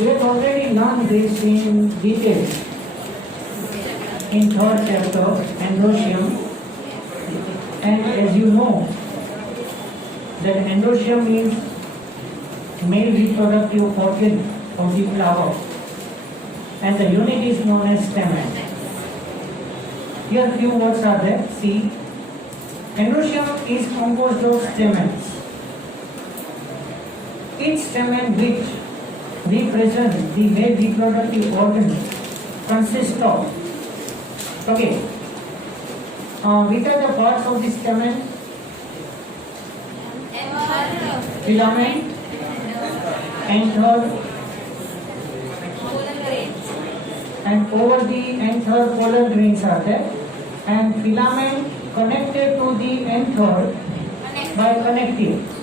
We have already learned this in detail in third chapter, endoecium. And as you know, that endoecium is male reproductive organ of the flower, and the unit is known as stamen. Here few words are there. See, endoecium is composed of stamens. Each stamen which represents the male reproductive organ consists of, okay, which are the parts of the stamen? Filament, anther, and over the anther polar grains are there, and filament connected to the anther by connective.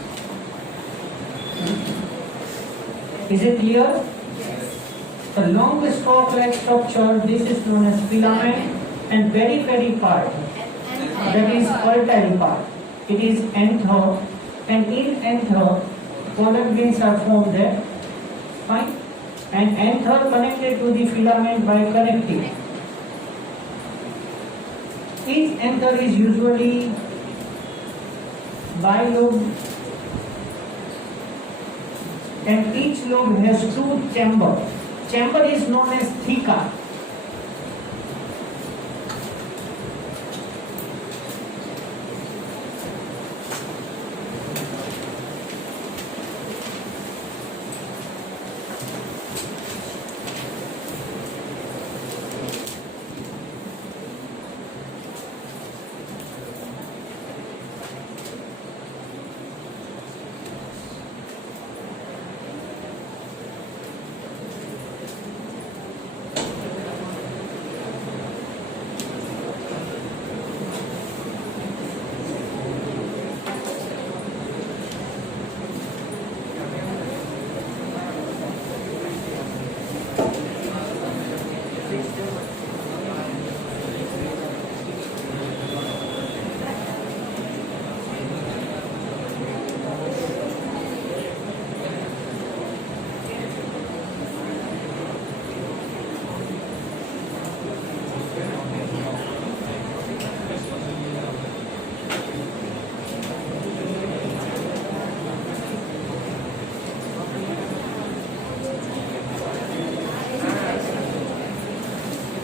Is it clear? The long stalk-like structure, this is known as filament, and very part, that is fertile part. It is anther, and in anther, polar grains are formed there. Fine. And anther connected to the filament by connective. Each anther is usually bilobed, and each lobe has two chambers. Chamber is known as theca.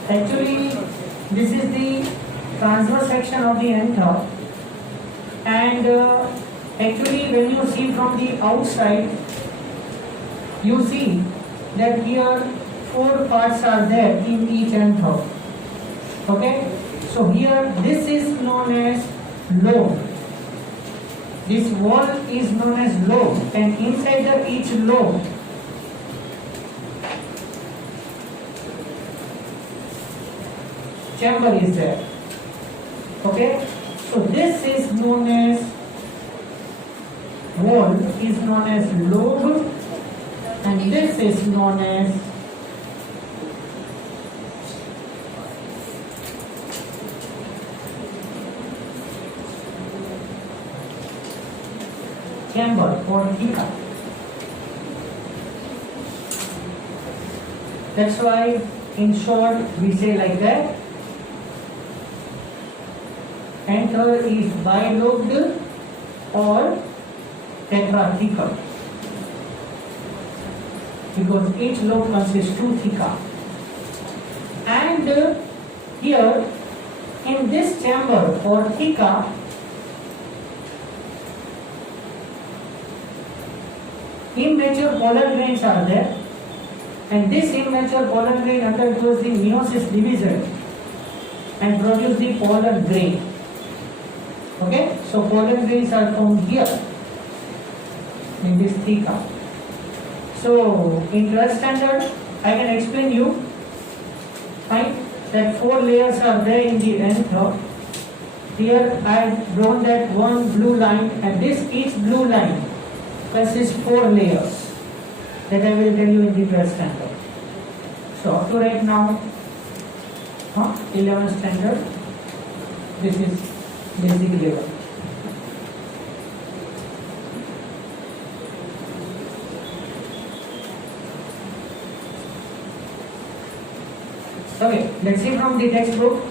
Actually, this is the transverse section of the anther, and actually when you see from the outside, you see that here 4 parts are there in each anther. Okay, so here this is known as lobe. This wall is known as lobe, and inside each lobe chamber is there. Okay, so this is known as wall is known as lobe, and this is known as chamber or theca. That's why in short we say like that, anther is bilobed or tetrathecal, because each lobe consists 2 theca. And here in this chamber or theca, immature polar grains are there, and this immature polar grain undergoes the meiosis division and produce the polar grain. Okay, so polar grains are found here in this theca. So in 12th standard, I can explain you, fine, that 4 layers are there in the anther. Here I have drawn that one blue line, and this each blue line consists 4 layers that I will tell you in the 12th standard. So up to right now, 11th standard, this is basic level. Okay, let's see from the textbook.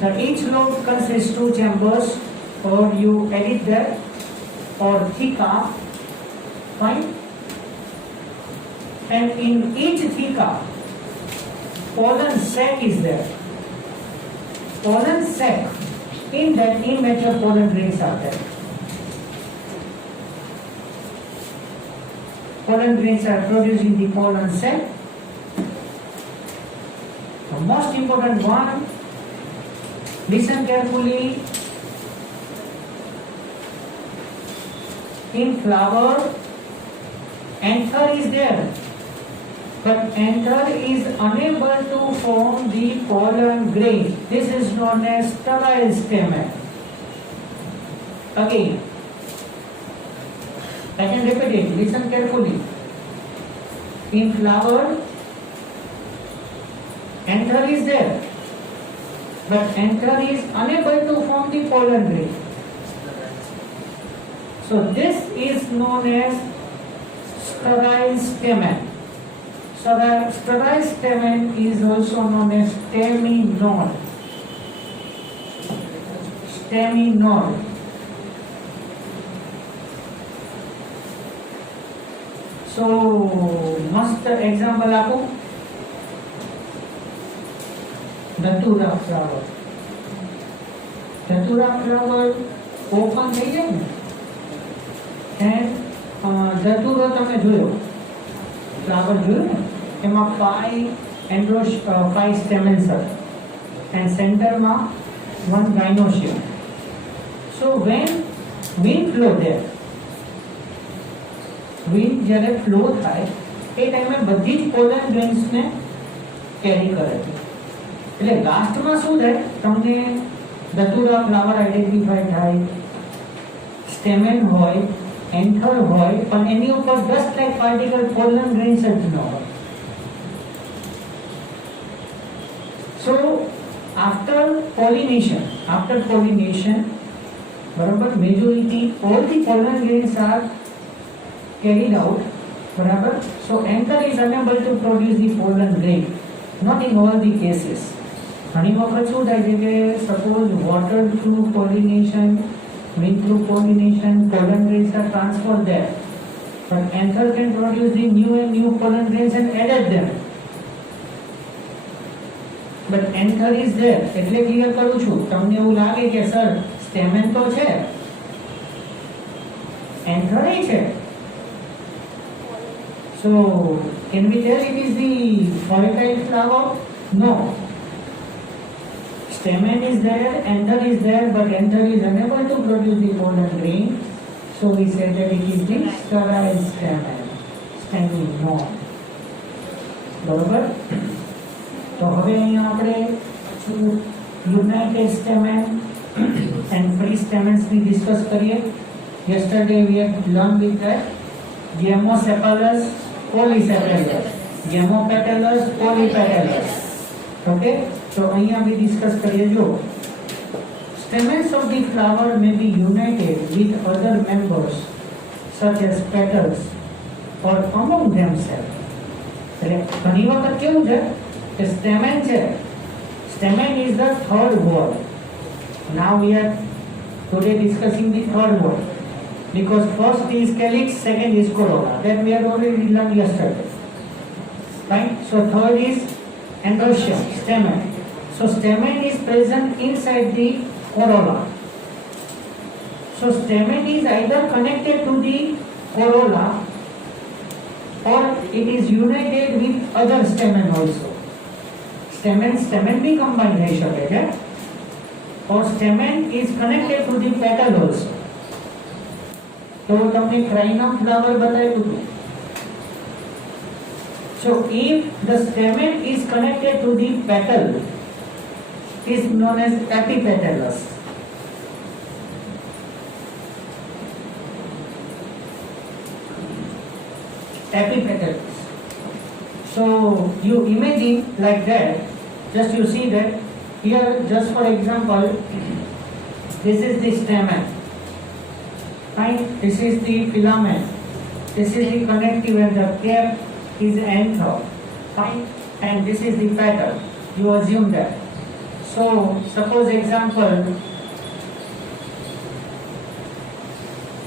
Now each lobe consists two chambers, or you edit that, or theca, fine. And in each theca, pollen sac is there. Pollen sac, in that immature pollen grains are there. Pollen grains are produced in the pollen sac. The most important one, listen carefully. In flower, anther is there, but anther is unable to form the pollen grain. This is known as sterile stamen. Again, I can repeat it. Listen carefully. In flower, anther is there, but anther is unable to form the pollen grain. So this is known as sterile stamen. Sterile stamen is also known as staminode. Staminode. So must example આપો. ધતુરા flower. ધતુરા flower open થઈ જાય ને, and ધતુરો તમે જોયો, flower જોયું ને, એમાં 5 stamens are, and center માં 1 gynoecium. So when wind flow there, wind જ્યારે ફ્લો થાય એ ટાઈમે બધી જ પોલન ગ્રેન્સને કેરી કરે છે. એટલે લાસ્ટમાં શું થાય, તમને ધતુરા ફ્લાવર આઈડેન્ટિફાઈ થાય, સ્ટેમેન હોય, એન્થર હોય, પણ એની ઉપર dust like particle pollen grains જ ન હોય. So after pollination, બરાબર, majority all the pollen grains are carried out, બરાબર. So anther is unable to produce the pollen grain, not in all the cases. ઘણી વખત શું થાય છે કે suppose water through pollination, wind through pollination, pollen grains are transferred there, but anther can produce the new pollen grains and added them. But anther is there. એટલે clear કરું છું. તમને એવું લાગે કે સર સ્ટેમેન તો છે, anther એ છે. So can we tell it is the fertile flower? No. Stamen is there, anther is there, but anther is unable to produce the pollen grain. So we said that it is the sterile stamen, staminode. બરોબર. તો હવે અહીંયા આપણે United સ્ટેમેન and free stamens we discuss કરીએ. Yesterday we had learned with that Gamosepalous, Polysepalous, Gamopetalous, Polypetalous. Okay, so અહીંયા we discuss કરીએ. જો stamens of the flower may be united with other members such as petals or among themselves. એટલે ઘણી વખત કેવું છે કે stamen છે, stamen is the third word. Now we are today discussing the third word, because first is calyx, second is corolla. That we have already learned yesterday. Right? So third is androecium, stamen. So stamen is present inside the corolla. So stamen is either connected to the corolla or it is united with other stamen also. Stamen भी combine થઈ શકે છે, or stamen is connected to the petal also. તો તમને crinum flower બતાવ્યું હતું. So if the stamen is connected to the petal, it is known as epipetalous. Epipetalous. So you imagine like that. Just you see that here, just for example, this is the stamen Fine. This is the filament. This is the connective and the cap is anther. Fine. And this is the petal. You assume that. So suppose example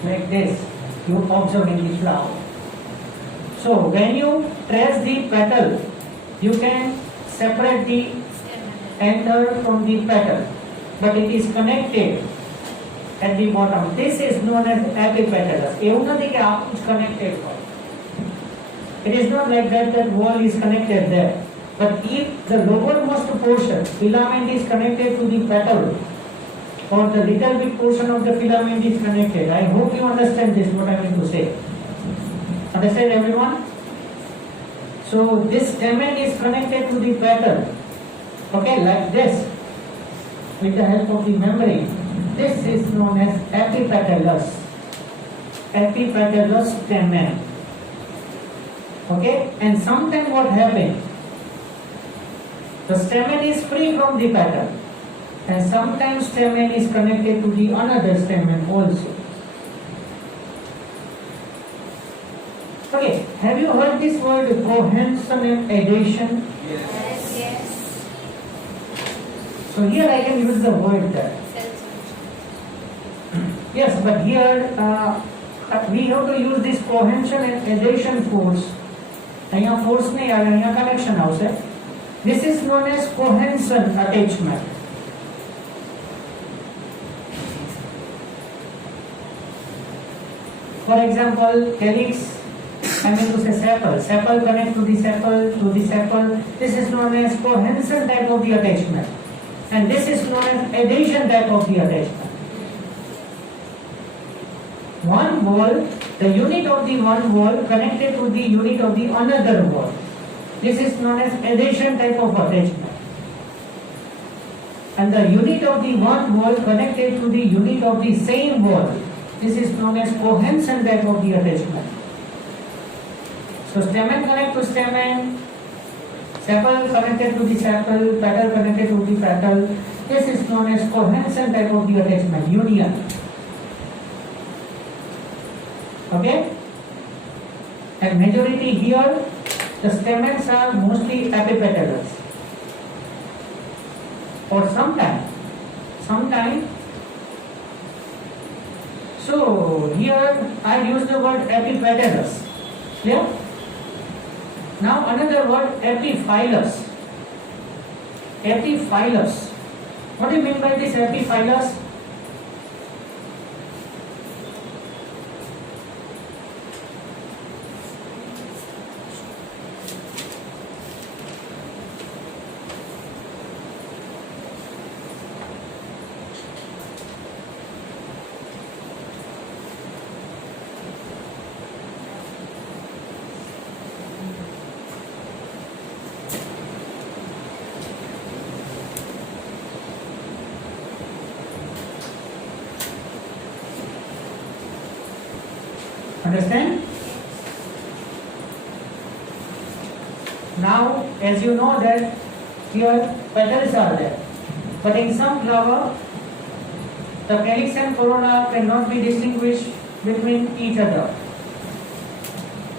like this, you observe in the flower. So when you trace the petal, you can separate the anther from the petal, but it is connected at the bottom. This is known as epipetalous. એવું નથી કે આખું જ connected હોય. It is not like that wall is connected there. But if the lowermost portion, filament is connected to the petal, or the little bit portion of the filament is connected, I hope you understand this, what I mean to say. Understand everyone? So this stamen is connected to the petal, okay, like this, with the help of the membrane. This is known as epipetalous. Epipetalous stamen. Okay, and sometimes what happens? The stamen is free from the petal, and sometimes stamen is connected to the another stamen also. Okay, have you heard this word cohesion and adhesion? Yes. So here I can use the word there. Yes, but here we have to use this cohesion and adhesion force. અહીંયા force નહીં આવે, અહીંયા connection આવશે. This is known as cohesion attachment. For example, calyx, I mean to say sepal. Sepal connect to the sepal, to the sepal. This is known as cohesion type of the attachment. And this is known as adhesion type of the attachment. One wall, the unit of the one wall connected to the unit of the another wall. This is known as adhesion type of attachment. And the unit of the one wall connected to the unit of the same wall. This is known as cohesion type of the attachment. So stamen connect to stamen, sepal connected to the sepal, petal connected to the petal. This is known as cohesion type of the attachment, union. Okay? And majority here, the stamens are mostly epipetalous. Or sometime. So here I use the word epipetalous. Clear? Now another word, epiphyllous. Epiphyllous. What do you mean by this epiphyllous? Understand? Now, as you know that here petals are there, but in some flower, the calyx and corolla cannot be distinguished between each other,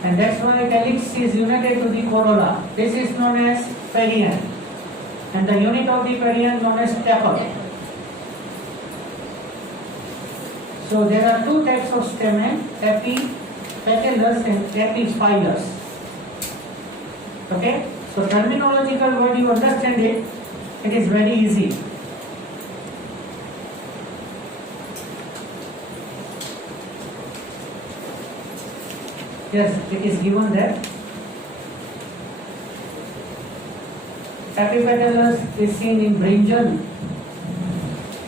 and that's why calyx is united to the corolla. This is known as perianth, and the unit of the perianth known as tepal. So there are two types of stamen, epipetalous and epiphyllous. Okay? So terminological word, you understand it, it is very easy. Yes, it is given there. Epipetalous is seen in brinjal,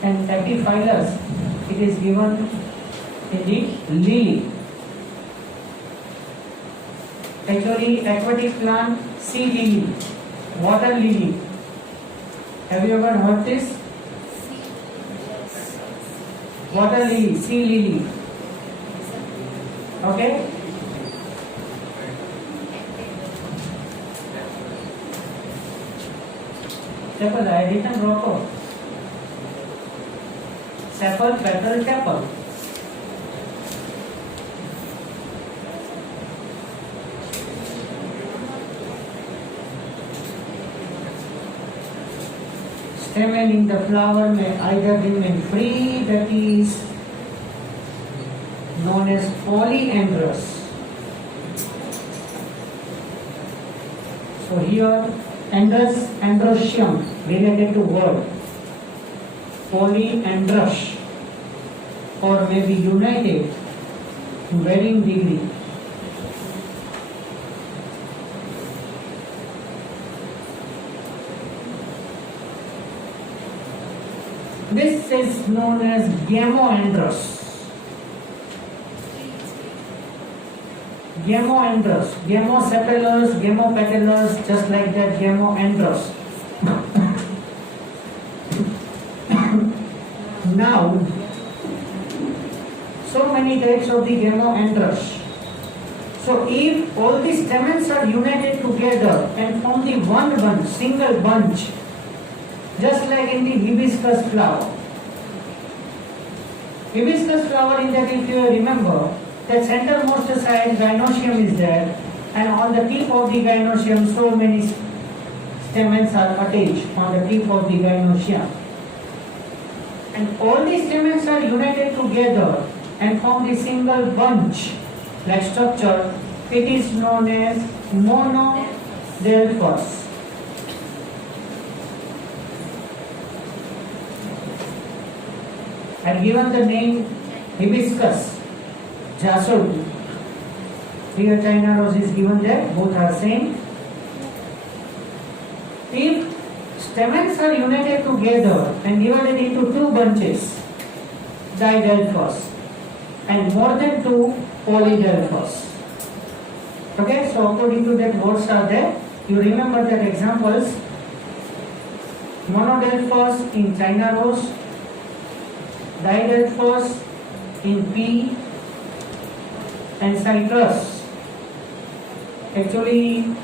and epiphyllous it is given in the lily. Actually, aquatic plant, sea lily, water lily. Have you ever heard this? Water lily, sea lily. Okay? Sepal, I written proper. Sepal, petal, tepal. stamen in the flower may either remain free, that is known as polyandrous. So here androus, androecium related to word, polyandrous, or may be united in varying degree. This is known as gamoandrous. Gamoandrous, gamosepalous, gamopetalous, just like that, gamoandrous. Now, so many types of the gamoandrous. So, if all the stamens are united together and form the one single bunch, just like in the hibiscus flower. Hibiscus flower, in that if you remember, the centermost side gynoecium is there, and on the tip of the gynoecium so many stamens are attached on the tip of the gynoecium. And all the stamens are united together and form the single bunch like structure. It is known as monodelphous. And given the name hibiscus, jasod, here China rose is given there, both are same. If stamens are united together and divided into two bunches, didelphous, and more than two, polydelphous. Okay, so according to that words are there, you remember that examples, monodelphous in China rose, didelphous in pea and citrus. Actually,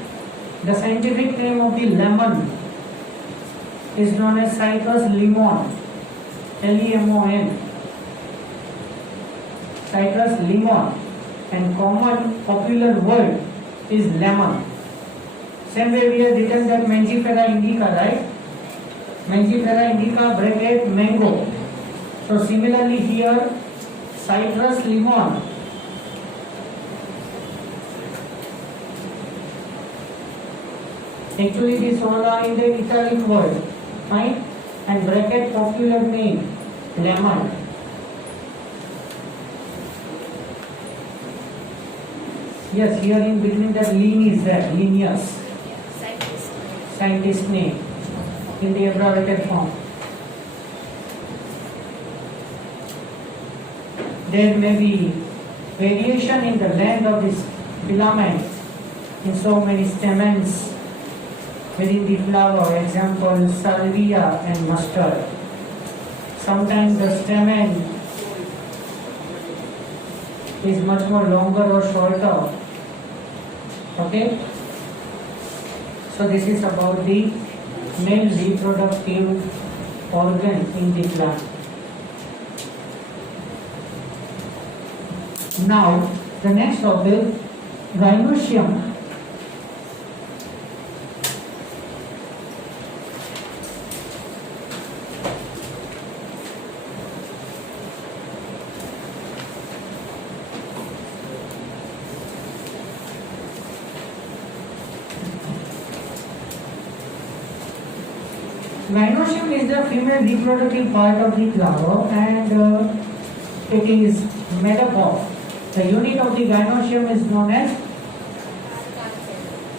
the scientific name of the lemon is known as Citrus lemon, Lemon. Citrus lemon, and common popular word is lemon. Same way we have written that Mangifera indica, right? Mangifera indica bracket mango. So similarly here, citrus lemon. Actually these all are in the italic word, fine? And bracket popular name, lemon. Yes, here in between that lean is there, Linnaeus. Scientist name in the abbreviated form. There may be variation in the length of this filament in so many stamens within the flower, example salvia and mustard. Sometimes the stamen is much more longer or shorter. Okay? So this is about the male reproductive organ in the plant. Now, the next topic, gynoecium. Gynoecium is the female reproductive part of the flower, and it is made up of, the unit of the gynoecium is known as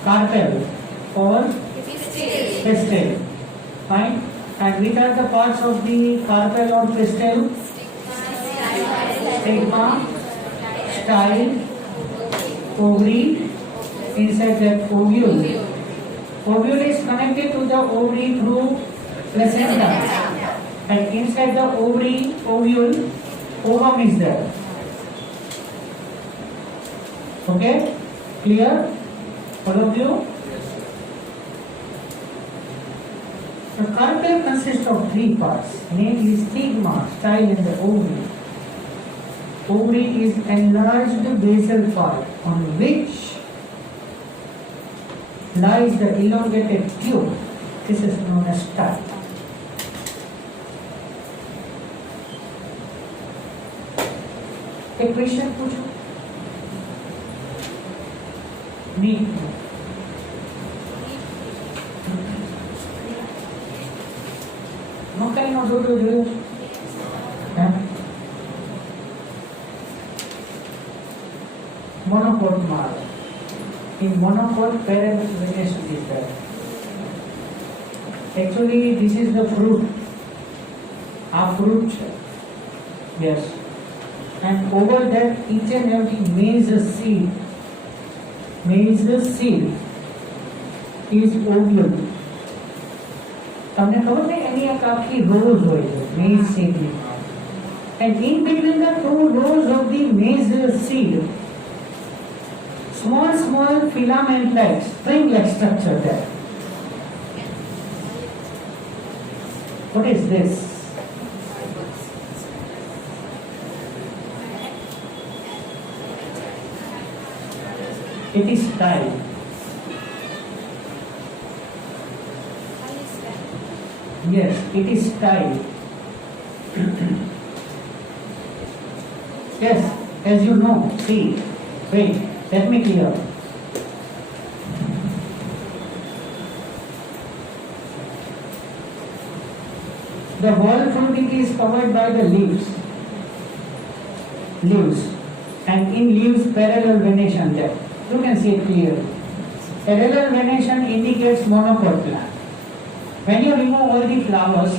carpel or pistil. Fine. And which are the parts of the carpel or pistil? Stigma, style, ovary, inside that ovule. Ovule is connected to the ovary through placenta, and inside the ovary, ovule, ovum is there. Okay? Clear? All of you? The carpel consists of three parts, namely stigma, style, and the ovary. Ovary is enlarged basal part on which lies the elongated tube. This is known as style. एक question पूछो नहीं મકાઈ નો ડોડો જોયો હે મોનોકોટ માં આવે in monocot parent variation is there. Actually this is the fruit, a fruit, yes, and over that each and every maize seed is ovule. તમને ખબર ને એની એક આખી રોઝ હોય છે maize seed ની, and in between the two rows of the maize seed small filament like string like structure there. What is this? It is style. Yes, it is style. Yes, as you know, see, wait, let me clear. The whole fruiting is covered by the leaves, and in leaves parallel venation there. You can see it clearly. Parallel venation indicates monocot plant. When you remove all the flowers,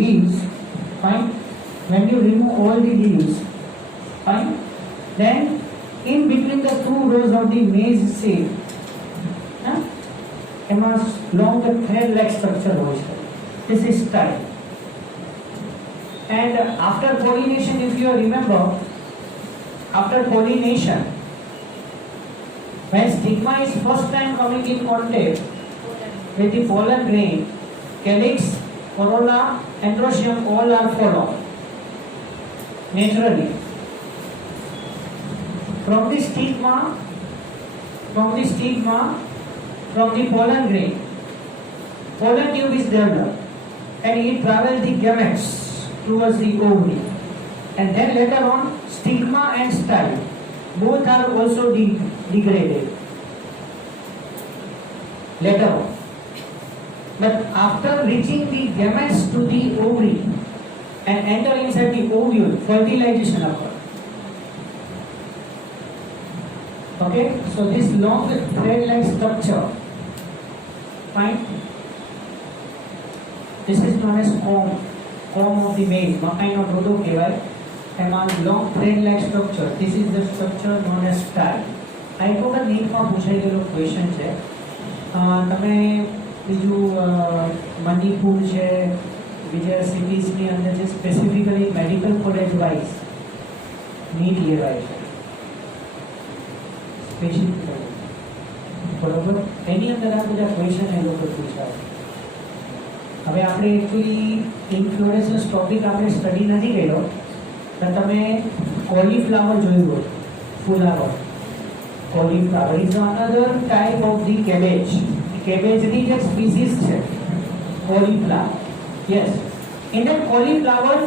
leaves, fine. When you remove all the leaves, fine. Then in between the two rows of the maize seed, a long thread-like structure was there. This is style. And after pollination, if you remember, after pollination, when stigma is first time coming in contact with the pollen grain, calyx, corolla, androecium all are followed naturally. From the stigma, from the pollen grain, pollen tube is developed and it travels the gametes towards the ovary, and then later on stigma and style both are also degraded later on. But after reaching the gametes to the ovary and enter inside the ovule, fertilization occurs. Okay, so this long thread-like structure, fine. This is known as comb of the maize. મકાઈનો ડોડો કહેવાય. એમાં long thread-like structure. This is the structure known as style. આ એક વખત નીટમાં પૂછાઈ ગયેલો question છે. તમે બીજું મણિપુર છે, બીજા સિટીઝની અંદર જે specifically medical college wise NEET લેવાય છે સ્પેસિફિકલી, બરોબર. એની અંદર આ બધા ક્વેશ્ચન એ લોકો પૂછાય. હવે આપણે એકચ્યુઅલી ઇન્ફ્લોરેસન્સ ટોપિક આપણે સ્ટડી નથી કર્યો, પણ તમે કોલીફ્લાવર જોયું હોય, ફુલાવર. Cauliflower is another type of the cabbage. કેબેજની જે સ્પીસીસ છે cauliflower. Yes, in that cauliflower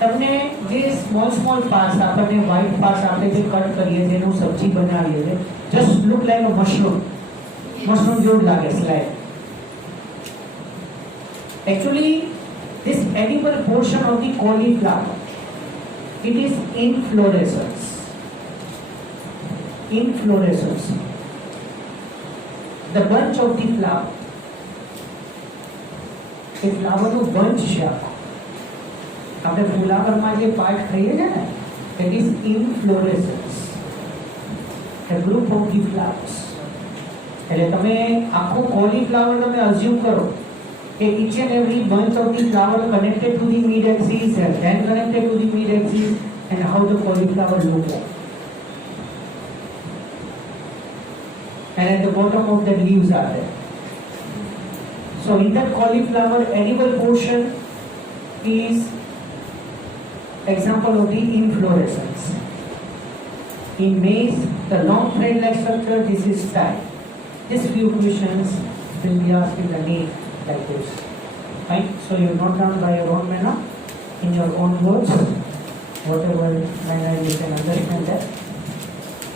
તમને જે સ્મોલ પાર્ટ્સ આપણને વ્હાઇટ પાર્ટ્સ આપણે જે કટ કરીએ છીએ એનું સબ્જી બનાવીએ છીએ, just look like a mushroom જેવું લાગે slide. Actually, this edible portion of the cauliflower, it is inflorescence. The bunch of the flower. The flower નો bunch છે. આપણે ફુલાવરમાં જે પાર્ટ ખાઈએ છે ને, that is inflorescence. A group of the flowers. એટલે તમે આખું cauliflower તમે assume કરો each and every bunch of the flower connected to the mid axis and then connected to the mid axis, and how the cauliflower look like. And at the bottom of the leaves are there. So in that cauliflower, edible portion is example of the inflorescence. In maize, the long thread-like structure, this is style. These few questions will be asked in the NEET like this. Right? So you note down by your own manner, in your own words, whatever manner you can understand that.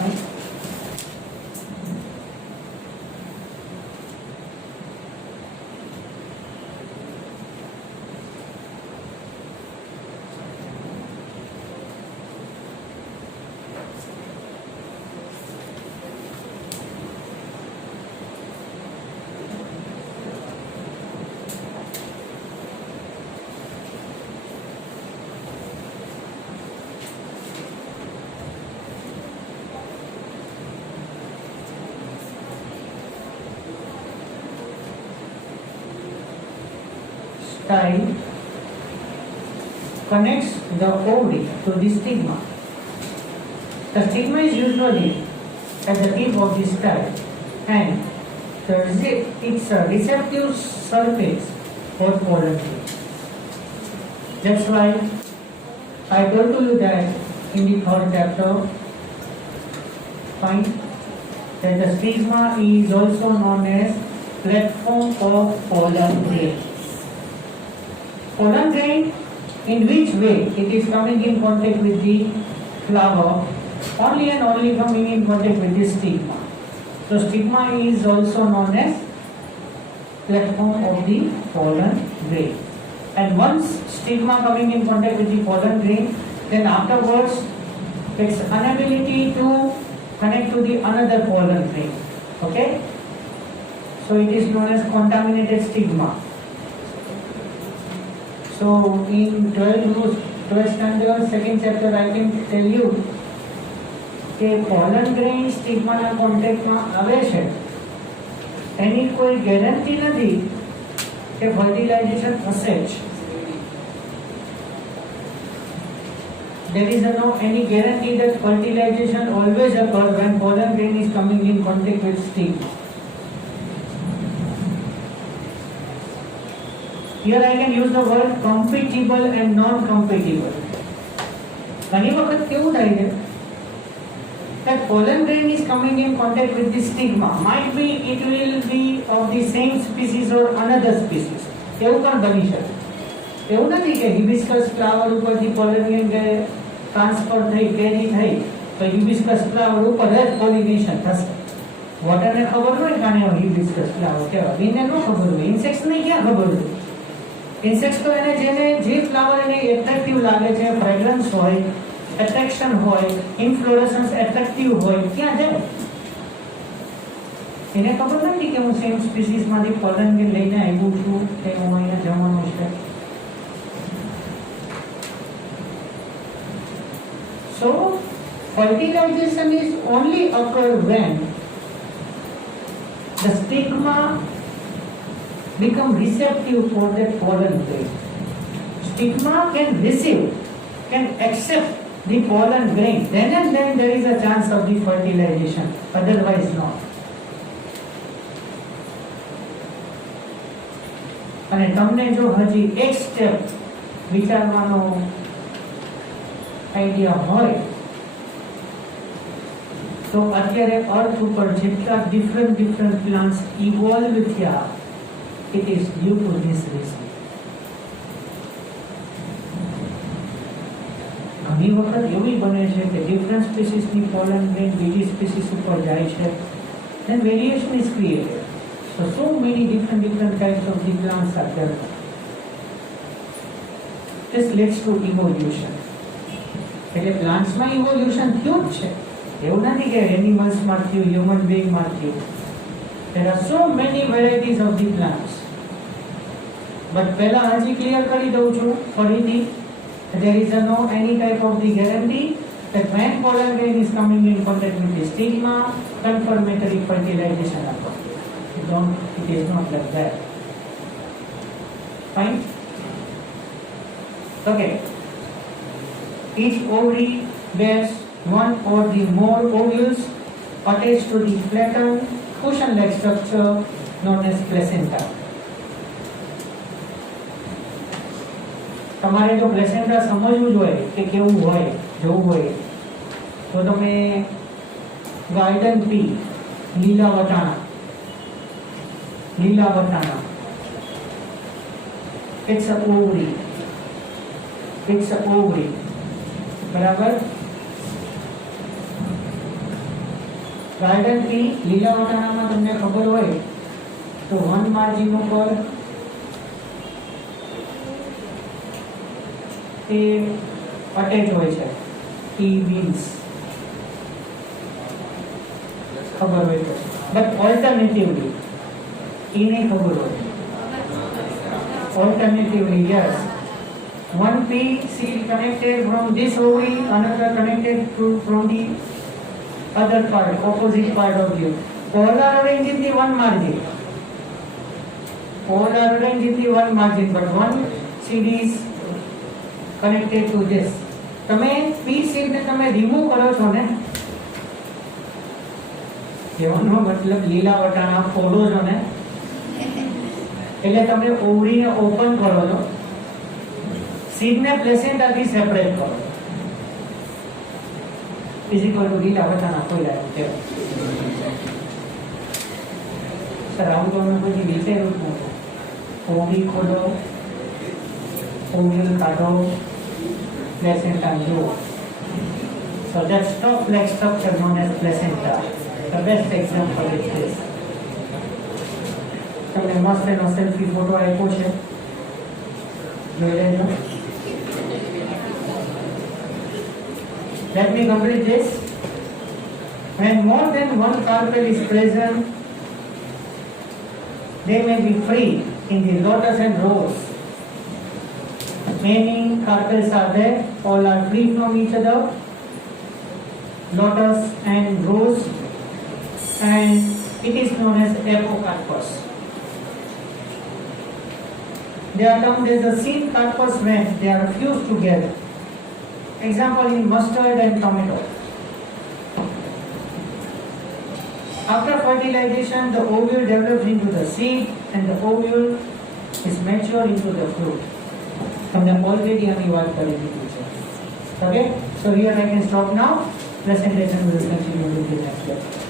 Right? Style connects the ovary to the stigma. The stigma is usually at the tip of the style and it's a receptive surface for pollen grains. That's why I told you that in the third chapter, fine, that the stigma is also known as platform of pollen grain. Pollen grain, in which way it is coming in contact with the flower, only and only coming in contact with the stigma. So stigma is also known as platform of the pollen grain. And once stigma coming in contact with the pollen grain, then afterwards its inability to connect to the another pollen grain. Okay? So it is known as contaminated stigma. So in 12th standard, second chapter, I can tell you કે pollen grain સ્ટિગ્માના કોન્ટેક્ટમાં આવે છે એની કોઈ guarantee નથી કે fertilisation થશે જ. There is no any guarantee that fertilization always occurs when pollen grain is coming in contact with stigma. Here I can use the word compatible and non-compatible. ઘણી વખત કેવું થાય છે that pollen grain is coming in contact with the stigma. Might be it will be of the same species or another species. એવું પણ બની શકે. એવું નથી કે hibiscus flower ઉપરથી pollen grain ટ્રાન્સફર થઈ કેરી થઈ તો hibiscus flower ઉપર જ પોલિનેશન થશે. વોટરને ખબર હોય કાને hibiscus flower કેવા બીને ન ખબર હોય, ઇન્સેક્ટ્સને ક્યાં ખબર હોય. ઇન્સેક્ટ્સ તો એને જેને જે ફ્લાવર એને એટ્રેક્ટિવ લાગે છે, ફ્રેગ્રન્સ હોય, એટ્રેક્શન હોય, ઇન્ફ્લોરેસન્સ એટ્રેક્ટિવ હોય, ક્યાં જાય? એને ખબર નથી કે હું સેમ સ્પીસીસમાંથી પોલન ગ્રેન લઈને આવ્યું છું કે હું અહીંયા જવાનું છે. So fertilization is only occur when the stigma become receptive for that pollen grain. Stigma can receive, can accept the pollen grain. Then and then there is a chance of the fertilization. Otherwise not. અને તમને જો હજી એક step વિચારવાનો idea હોય તો અત્યારે અર્થ ઉપર જેટલા ડિફરન્ટ પ્લાન્ટ્સ ઇવોલ્વ થયા it is due to this reason. ઘણી વખત એવું બને છે કે ડિફરન્ટ સ્પીસીસની પોલન ગ્રેન બીજી સ્પીસીસ ઉપર જાય છે, then variation is created. So many different types of the plants are there. This leads to evolution. એટલે પ્લાન્ટ્સમાં ઇવોલ્યુશન થયું જ છે, એવું નથી કે એનિમલ્સમાં થયું, હ્યુમન બીઇંગમાં થયું. There are so many varieties of the plants. But પહેલા હજી ક્લિયર કરી દઉં છું ફરીથી, there is no any type of the guarantee that when pollen grain is coming in contact with the stigma, confirmatory fertilization occurs. It is not like that. Fine? Okay. Each ovary bears one or the more ovules attached to the flattened cushion-like structure known as placenta. તમારે જો placenta સમજવું જોઈએ કે કેવું હોય, જોવું હોય તો તમે ગાર્ડન પી, લીલા વટાણા, it's a ovary. બરાબર. ગાર્ડન ટ્રી લીલા વટાણામાં તમને ખબર હોય તો 1 માર્જિન ઉપર તે અટેચ હોય છે ટી બીન્સ, ખબર હોય તો. બટ ઓલ્ટરનેટિવલી એ નહીં ખબર હોય. Alternatively, yes. One pea seed connected from this ovary, another connected from the other part, opposite part of you. Polar orange in the one margin. Polar orange in the one margin, but one seed is connected to this. તમે પી seed ને તમે remove કરો છો ને, કહેવાનો મતલબ લીલા વટાણા ફોડો છો ને, એટલે તમે ઓવરીને ઓપન કરો છો, સીડને પ્લેસેન્ટાથી સેપરેટ કરો, ફિઝિકલ ટુ લીલા વટાણા ખોલ્યા છે. સર આવું તો અમે કોઈ વિચાર્યું જ નહોતું. ઓવરી ખોલો, ઓવરી કાઢો, પ્લેસેન્ટા જુઓ. So that stalk-like structure known as placenta. The best example is this. તમને મસ્ત એનો સેલ્ફી ફોટો આપ્યો છે, જોઈ લેજો. Let me complete this. When more than one carpel is present, they may be free in the lotus and rose. Many carpels are there, all are free from each other. Lotus and rose, and it is known as apocarpus. They are termed as the seed carpus when they are fused together. Example in mustard and tomato. After fertilization, the ovule develops into the seed and the ovule is mature into the fruit. हमने already आनी बात करी थी. Okay, so here I can stop now. Presentation will continue with the next lecture.